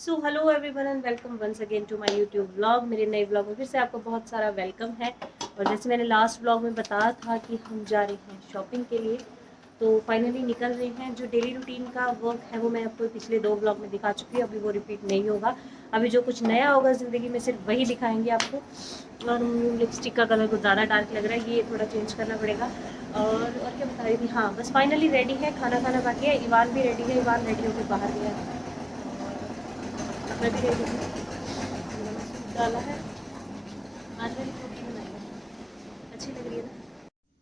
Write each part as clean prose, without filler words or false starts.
So hello everyone and welcome once again to my YouTube vlog. मेरे नए vlog में फिर से आपको बहुत सारा वेलकम है। और जैसे मैंने लास्ट व्लॉग में बताया था कि हम जा रहे हैं शॉपिंग के लिए, तो फाइनली निकल रहे हैं। जो डेली रूटीन का वर्क है वो मैं आपको पिछले 2 व्लॉग में दिखा चुकी हूँ, अभी वो रिपीट नहीं होगा। अभी जो कुछ नया होगा ज़िंदगी में सिर्फ वही दिखाएंगे आपको। और लिपस्टिक का कलर कुछ ज़्यादा डार्क लग रहा है, ये थोड़ा चेंज करना पड़ेगा। और क्या बता रही थी, हाँ बस फाइनली रेडी है, खाना खाना बाकी है। इवान भी रेडी है, इवान रेडी होकर बाहर गया है। मैं भी रेडी हूँ, डाला है। आज मैंने रोटी बनाई है, अच्छी लग रही है ना।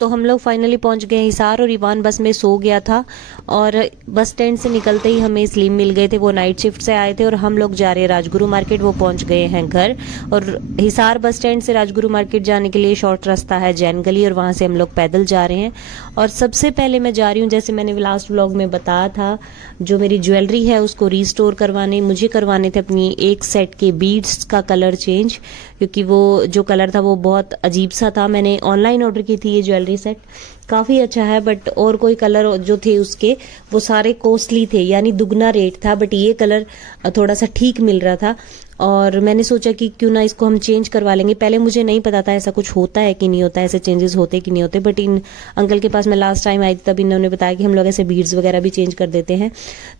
तो हम लोग फाइनली पहुंच गए हिसार और इवान बस में सो गया था। और बस स्टैंड से निकलते ही हमें स्लीम मिल गए थे, वो नाइट शिफ्ट से आए थे। और हम लोग जा रहे हैं राजगुरु मार्केट, वो पहुंच गए हैं घर। और हिसार बस स्टैंड से राजगुरु मार्केट जाने के लिए शॉर्ट रास्ता है जैन गली, और वहां से हम लोग पैदल जा रहे हैं। और सबसे पहले मैं जा रही हूँ, जैसे मैंने लास्ट व्लॉग में बताया था, जो मेरी ज्वेलरी है उसको रिस्टोर करवाने मुझे करवाने थे अपनी एक सेट के बीड्स का कलर चेंज, क्योंकि वो जो कलर था वो बहुत अजीब सा था। मैंने ऑनलाइन ऑर्डर की थी ये ज्वेलरी सेट, काफ़ी अच्छा है, बट और कोई कलर जो थे उसके वो सारे कॉस्टली थे, यानी दुगना रेट था। बट ये कलर थोड़ा सा ठीक मिल रहा था, और मैंने सोचा कि क्यों ना इसको हम चेंज करवा लेंगे। पहले मुझे नहीं पता था ऐसा कुछ होता है कि नहीं होता, ऐसे चेंजेस होते कि नहीं होते। बट इन अंकल के पास मैं लास्ट टाइम आई थी, तब इन्होंने बताया कि हम लोग ऐसे बीड्स वगैरह भी चेंज कर देते हैं।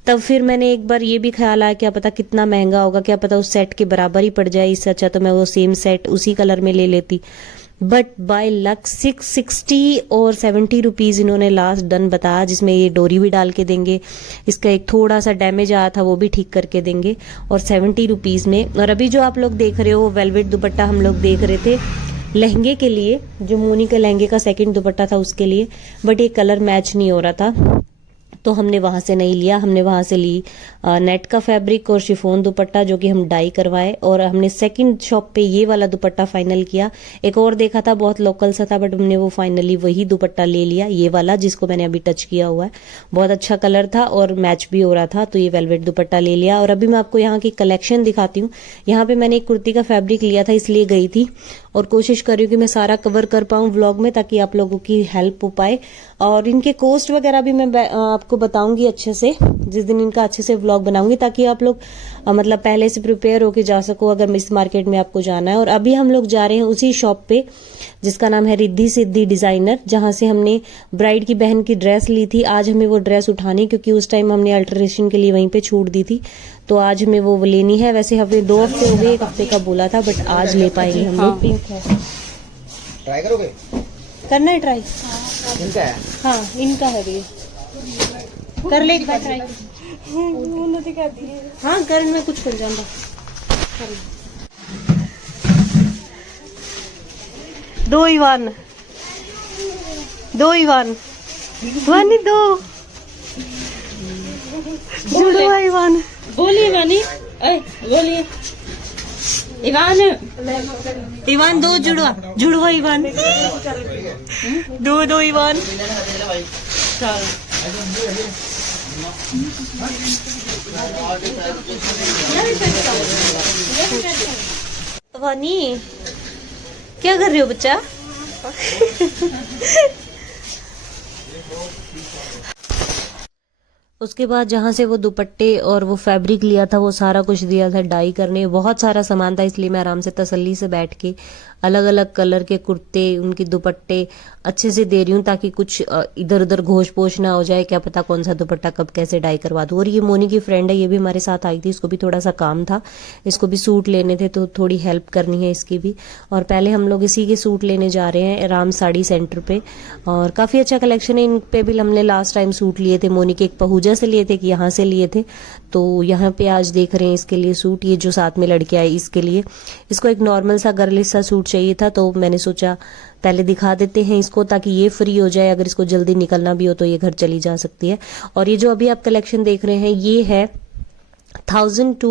तब फिर मैंने एक बार ये भी ख्याल आया, क्या पता कितना महंगा होगा, क्या पता उस सेट के बराबर ही पड़ जाए। इससे अच्छा तो मैं वो सेम सेट उसी कलर में ले लेती। बट बाय लक 660 और 70 रुपीज़ इन्होंने लास्ट डन बताया, जिसमें ये डोरी भी डाल के देंगे, इसका एक थोड़ा सा डैमेज आया था वो भी ठीक करके देंगे, और 70 रुपीज़ में। और अभी जो आप लोग देख रहे हो वेलवेट दुपट्टा हम लोग देख रहे थे लहंगे के लिए, जो मोनी के लहंगे का सेकंड दुपट्टा था उसके लिए, बट ये कलर मैच नहीं हो रहा था, तो हमने वहां से नहीं लिया। हमने वहां से ली नेट का फैब्रिक और शिफॉन दुपट्टा, जो कि हम डाई करवाए। और हमने सेकंड शॉप पे ये वाला दुपट्टा फाइनल किया। एक और देखा था बहुत लोकल सा था, बट हमने वो फाइनली वही दुपट्टा ले लिया, ये वाला जिसको मैंने अभी टच किया हुआ है। बहुत अच्छा कलर था और मैच भी हो रहा था, तो ये वेलवेट दुपट्टा ले लिया। और अभी मैं आपको यहाँ की कलेक्शन दिखाती हूँ। यहाँ पे मैंने एक कुर्ती का फैब्रिक लिया था, इसलिए गई थी, और कोशिश कर रही हूँ कि मैं सारा कवर कर पाऊँ व्लॉग में, ताकि आप लोगों की हेल्प हो पाए। और इनके कॉस्ट वगैरह भी मैं आपको बताऊंगी अच्छे से, जिस दिन इनका अच्छे से व्लॉग बनाऊंगी, ताकि आप लोग मतलब पहले से प्रिपेयर होके जा सको अगर इस मार्केट में आपको जाना है। और अभी हम लोग जा रहे हैं उसी शॉप पे जिसका नाम है रिद्धि सिद्धि डिजाइनर, जहां से हमने ब्राइड की बहन की ड्रेस ली थी। आज हमें वो ड्रेस उठानी, क्योंकि उस टाइम हमने अल्टरेशन के लिए वहीं पे छूट दी थी, तो आज हमें वो लेनी है। वैसे हमें 2 हफ्ते हो गए, 1 हफ्ते का बोला था, बट आज ले पाएंगे हम लोग। पिंक है, ट्राई करोगे? करना है ट्राई? इनका है? हाँ इनका है भैया, कर ले एक बार ट्राई। हाँ कर, मैं कुछ कर जाऊंगा। दो इवान, दो इवान, वानी दो, जुड़वा इवान। बोलिए वानी, बोलिए इवान। इवान दो जुड़वा, जुड़वा इवान, दो इवान। वानी क्या कर रहे हो बच्चा? उसके बाद जहाँ से वो दुपट्टे और वो फैब्रिक लिया था, वो सारा कुछ दिया था डाई करने। बहुत सारा सामान था, इसलिए मैं आराम से तसल्ली से बैठ के अलग अलग कलर के कुर्ते, उनकी दुपट्टे अच्छे से दे रही हूँ, ताकि कुछ इधर उधर घोष पोष ना हो जाए, क्या पता कौन सा दुपट्टा कब कैसे डाई करवा दूँ। और ये मोनी की फ्रेंड है, ये भी हमारे साथ आई थी, इसको भी थोड़ा सा काम था, इसको भी सूट लेने थे, तो थोड़ी हेल्प करनी है इसकी भी। और पहले हम लोग इसी के सूट लेने जा रहे हैं राम साड़ी सेंटर पे, और काफ़ी अच्छा कलेक्शन है। इन पे भी हमने लास्ट टाइम सूट लिए थे, मोनी के एक पहुजा से लिए थे कि यहाँ से लिए थे, तो यहाँ पे आज देख रहे हैं इसके लिए सूट। ये जो साथ में लड़के आए इसके लिए, इसको एक नॉर्मल सा गर्लिश सा सूट चाहिए था, तो मैंने सोचा पहले दिखा देते हैं इसको, ताकि ये फ्री हो जाए, अगर इसको जल्दी निकलना भी हो तो ये घर चली जा सकती है। और ये जो अभी आप कलेक्शन देख रहे हैं, ये है 1000 to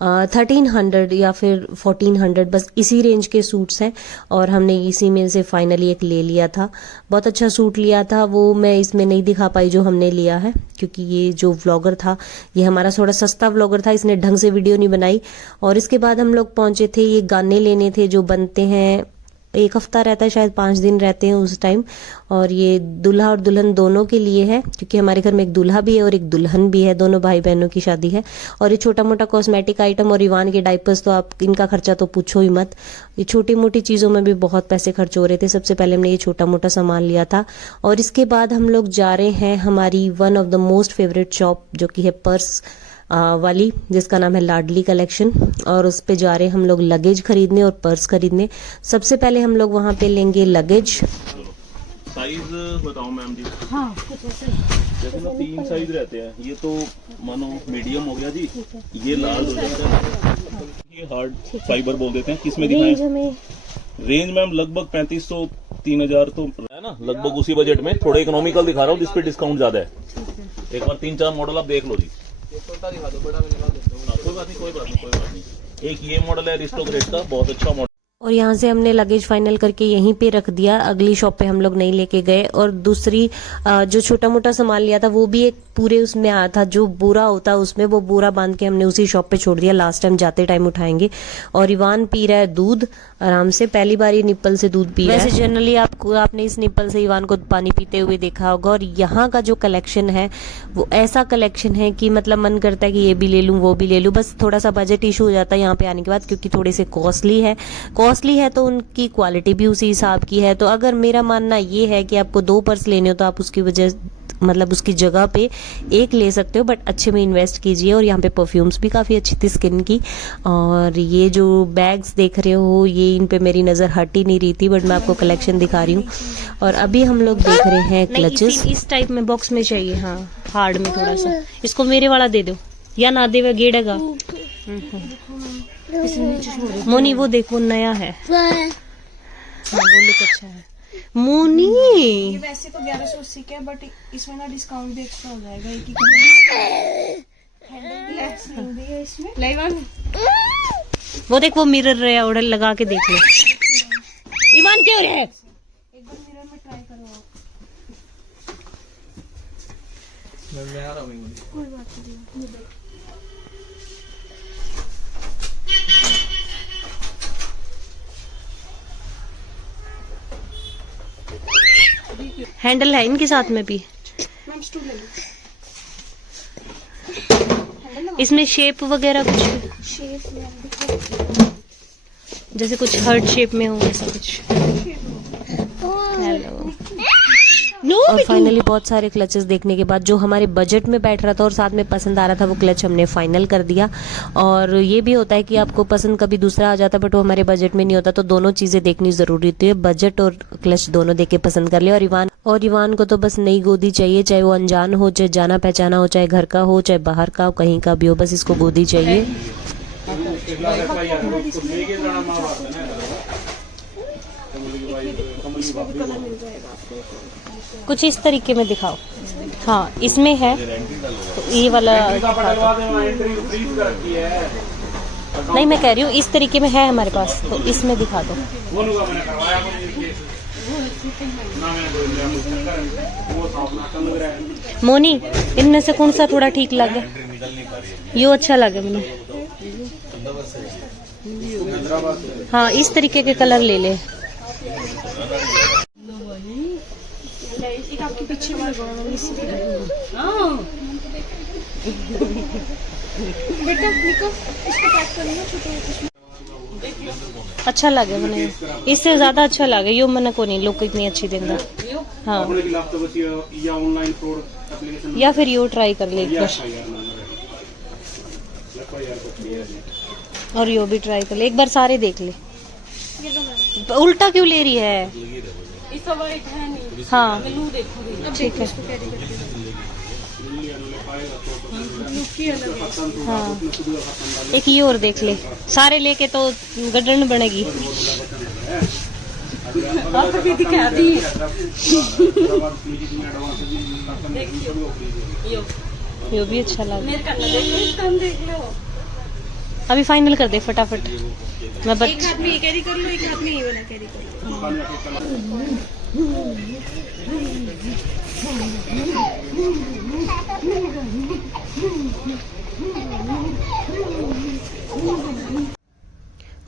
1300 या फिर 1400, बस इसी रेंज के सूट्स हैं। और हमने इसी में से फाइनली एक ले लिया था, बहुत अच्छा सूट लिया था। वो मैं इसमें नहीं दिखा पाई जो हमने लिया है, क्योंकि ये जो व्लॉगर था ये हमारा थोड़ा सस्ता व्लॉगर था, इसने ढंग से वीडियो नहीं बनाई। और इसके बाद हम लोग पहुंचे थे, ये गाने लेने थे जो बनते हैं 1 हफ्ता रहता है, शायद 5 दिन रहते हैं उस टाइम। और ये दूल्हा और दुल्हन दोनों के लिए है, क्योंकि हमारे घर में एक दूल्हा भी है और एक दुल्हन भी है, दोनों भाई बहनों की शादी है। और ये छोटा मोटा कॉस्मेटिक आइटम और इवान के डाइपर्स, तो आप इनका खर्चा तो पूछो ही मत। ये छोटी मोटी चीज़ों में भी बहुत पैसे खर्च हो रहे थे। सबसे पहले हमने ये छोटा मोटा सामान लिया था। और इसके बाद हम लोग जा रहे हैं हमारी one of the most favourite shop, जो कि है पर्स वाली, जिसका नाम है लाडली कलेक्शन। और उस पे जा रहे हैं हम लोग लगेज खरीदने और पर्स खरीदने। सबसे पहले हम लोग वहाँ पे लेंगे लगेज। साइज बताओ मैम जी। हाँ कुछ ऐसे। जैसे ना 3 साइज रहते हैं, ये तो मानो मीडियम हो गया जी, ये लार्ज हो जाता है, ये हार्ड फाइबर बोल देते हैं। किस में दिखाएं? रेंज मैम लगभग 3500 3000 तो है ना, लगभग उसी बजट में। थोड़ा इकोनॉमिकल दिखा रहा हूँ जिसपे डिस्काउंट ज्यादा है। एक बार 3-4 मॉडल आप देख लो जी। कोई बात नहीं। एक ये मॉडल है अरिस्टोक्रेट का, बहुत अच्छा मॉडल। और यहाँ से हमने लगेज फाइनल करके यहीं पे रख दिया, अगली शॉप पे हम लोग नहीं लेके गए। और दूसरी जो छोटा मोटा सामान लिया था वो भी एक पूरे उसमें आया था, जो बोरा होता है उसमें, वो बोरा बांध के हमने उसी शॉप पे छोड़ दिया। लास्ट टाइम जाते टाइम उठाएंगे। और इवान पी रहा है दूध आराम से, पहली बार ये निप्पल से दूध पी रहा है। वैसे जनरली आपने इस निप्पल से इवान को पानी पीते हुए देखा होगा। और यहाँ का जो कलेक्शन है वो ऐसा कलेक्शन है कि मतलब मन करता है कि ये भी ले लूँ वो भी ले लूँ। बस थोड़ा सा बजट इशू हो जाता है यहाँ पे आने के बाद, क्योंकि थोड़े से कॉस्टली है तो उनकी क्वालिटी भी उसी हिसाब की है। तो अगर मेरा मानना ये है कि आपको 2 पर्स लेने हो तो आप उसकी वजह मतलब उसकी जगह पे एक ले सकते हो, बट अच्छे में इन्वेस्ट कीजिए। और यहाँ पे परफ्यूम्स भी काफ़ी अच्छी थी स्किन की। और ये जो बैग्स देख रहे हो, ये इन पे मेरी नज़र हट ही नहीं रही थी, बट मैं आपको कलेक्शन दिखा रही हूँ। और अभी हम लोग देख रहे हैं क्लचेस। इस टाइप में बॉक्स में चाहिए, हाँ हार्ड में थोड़ा सा। इसको मेरे वाला दे दो या ना दे, गेड़ेगा। मोनी वो देख, वो नया है। हाँ, वो लुक अच्छा है। मोनी ये वैसे तो 1180 का है, बट इसमें ना डिस्काउंट भी एक्स्ट्रा हो जाएगा। एक हैंडल भी है इसमें। लाइवान वो देख, वो मिरर ऑर्डर लगा के देख लो। इवान क्यों रहे? एक बार मिरर में ट्राई करो आप। मैं आ रहा हूँ। कोई बात नहीं। हैंडल है इनके साथ में भी। मैम स्टूल ले लो। इसमें शेप वगैरह कुछ, शेप जैसे कुछ हार्ट शेप में हो ऐसा कुछ। हेलो। और फाइनली बहुत सारे क्लचेस देखने के बाद जो हमारे बजट में बैठ रहा था और साथ में पसंद आ रहा था, वो क्लच हमने फाइनल कर दिया। और ये भी होता है कि आपको पसंद कभी दूसरा आ जाता है, बट वो हमारे बजट में नहीं होता, तो दोनों चीज़ें देखनी ज़रूरी होती है। बजट और क्लच दोनों देख के पसंद कर लिया। और इवान को तो बस नई गोदी चाहिए, चाहे वो अनजान हो, चाहे जाना पहचाना हो, चाहे घर का हो, चाहे बाहर का हो, कहीं का भी हो, बस इसको गोदी चाहिए। कुछ इस तरीके में दिखाओ। हाँ इसमें है, तो ये वाला नहीं, मैं कह रही हूँ इस तरीके में है हमारे पास, तो इसमें दिखा दो। मोनी, इनमें से कौन सा थोड़ा ठीक लगे? यो अच्छा लगे मुझे। हाँ इस तरीके के कलर ले ले। एक आपके पीछे में बेटा निको, इसको पैक कर लो छोटे। अच्छा लगे मैंने, इससे ज्यादा अच्छा लगे यो मैंने को नहीं लुक इतनी अच्छी देंगे। हाँ या फिर यो ट्राई कर ले एक बार, और यो भी ट्राई कर ले एक बार, सारे देख ले। उल्टा क्यों ले रही है? हाँ ठीक है। हाँ एक ये और देख ले, सारे लेके तो गड्ढन बनेगी। दिखा दी। यो भी अच्छा लगा। अभी फाइनल कर दे फटाफट। मैं एक हाथ में ये कैरी कर लो, एक हाथ में ये वाला कैरी कर लो।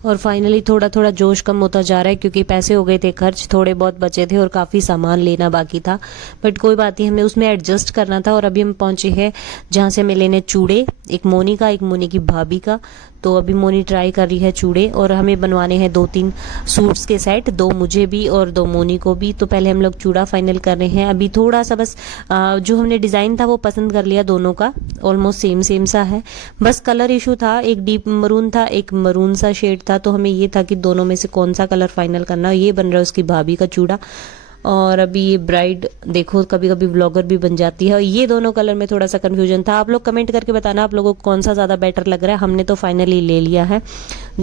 और फाइनली थोड़ा थोड़ा जोश कम होता जा रहा है क्योंकि पैसे हो गए थे खर्च, थोड़े बहुत बचे थे और काफ़ी सामान लेना बाकी था, बट कोई बात नहीं, हमें उसमें एडजस्ट करना था। और अभी हम पहुंचे हैं जहां से हमें लेने चूड़े, एक मोनी का, एक मोनी की भाभी का। तो अभी मोनी ट्राई कर रही है चूड़े और हमें बनवाने हैं 2-3 सूट्स के सेट, 2 मुझे भी और 2 मोनी को भी। तो पहले हम लोग चूड़ा फाइनल कर रहे हैं। अभी थोड़ा सा बस जो हमने डिज़ाइन था वो पसंद कर लिया, दोनों का ऑलमोस्ट सेम सेम सा है, बस कलर इशू था, एक डीप मरून था, एक मरून सा शेड था। तो हमें ये था कि दोनों में से कौन सा कलर फाइनल करना। ये बन रहा है उसकी भाभी का चूड़ा। और अभी ये ब्राइड देखो कभी कभी ब्लॉगर भी बन जाती है। और ये दोनों कलर में थोड़ा सा कंफ्यूजन था। आप लोग कमेंट करके बताना आप लोगों को कौन सा ज़्यादा बेटर लग रहा है। हमने तो फाइनली ले लिया है।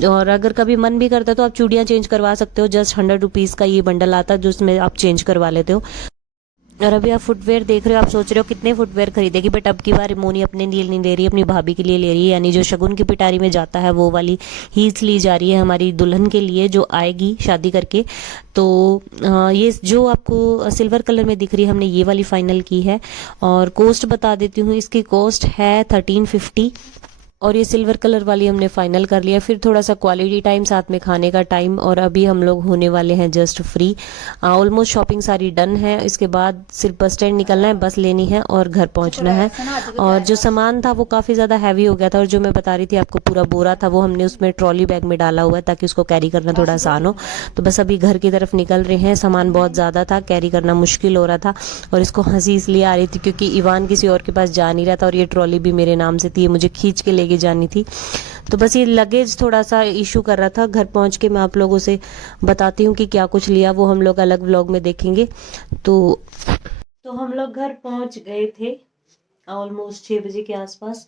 और अगर कभी मन भी करता है तो आप चूड़ियाँ चेंज करवा सकते हो। जस्ट 100 रुपीज़ का ये बंडल आता है जिसमें आप चेंज करवा लेते हो। और अभी आप फुटवेयर देख रहे हो, आप सोच रहे हो कितने फुटवेयर खरीदेगी, बट अब की बार मोनी अपने लिए नहीं ले रही, अपनी भाभी के लिए ले रही है। यानी जो शगुन की पिटारी में जाता है वो वाली हील्स ली जा रही है हमारी दुल्हन के लिए जो आएगी शादी करके। तो ये जो आपको सिल्वर कलर में दिख रही है हमने ये वाली फाइनल की है। और कॉस्ट बता देती हूँ, इसकी कॉस्ट है 1350 और ये सिल्वर कलर वाली हमने फाइनल कर लिया। फिर थोड़ा सा क्वालिटी टाइम, साथ में खाने का टाइम। और अभी हम लोग होने वाले हैं जस्ट फ्री। ऑलमोस्ट शॉपिंग सारी डन है। इसके बाद सिर्फ बस स्टैंड निकलना है, बस लेनी है और घर पहुंचना है। और जो सामान था वो काफ़ी ज़्यादा हैवी हो गया था और जो मैं बता रही थी आपको पूरा बोरा था वो हमने उसमें ट्रॉली बैग में डाला हुआ है ताकि उसको कैरी करना थोड़ा आसान हो। तो बस अभी घर की तरफ निकल रहे हैं। सामान बहुत ज़्यादा था, कैरी करना मुश्किल हो रहा था। और इसको हंसी इसलिए आ रही थी क्योंकि इवान किसी और के पास जा नहीं रहा था और ये ट्रॉली भी मेरे नाम से थी, ये मुझे खींच के लेके जानी थी। तो बस ये लगेज थोड़ा सा इशू कर रहा था। घर पहुंच के मैं आप लोगों से बताती हूँ कि क्या कुछ लिया, वो हम लोग अलग व्लॉग में देखेंगे। तो हम लोग घर पहुंच गए थे ऑलमोस्ट 6 बजे के आसपास।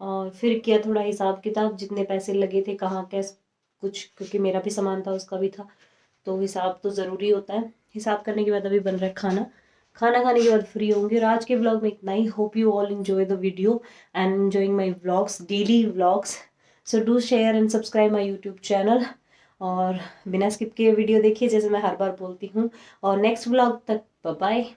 और फिर किया थोड़ा हिसाब किताब, जितने पैसे लगे थे कहाँ कैसे कुछ, क्योंकि मेरा भी सामान था उसका भी था, तो हिसाब तो ज़रूरी होता है। हिसाब करने के बाद अभी बन रहा है खाना। खाना खाने के बाद फ्री होंगे। और आज के व्लॉग में इतना ही। Hope you all enjoy the video and enjoying my vlogs, daily vlogs. So do share and subscribe my YouTube channel. और बिना स्किप के वीडियो देखिए जैसे मैं हर बार बोलती हूँ। और नेक्स्ट व्लॉग तक बाय बाय।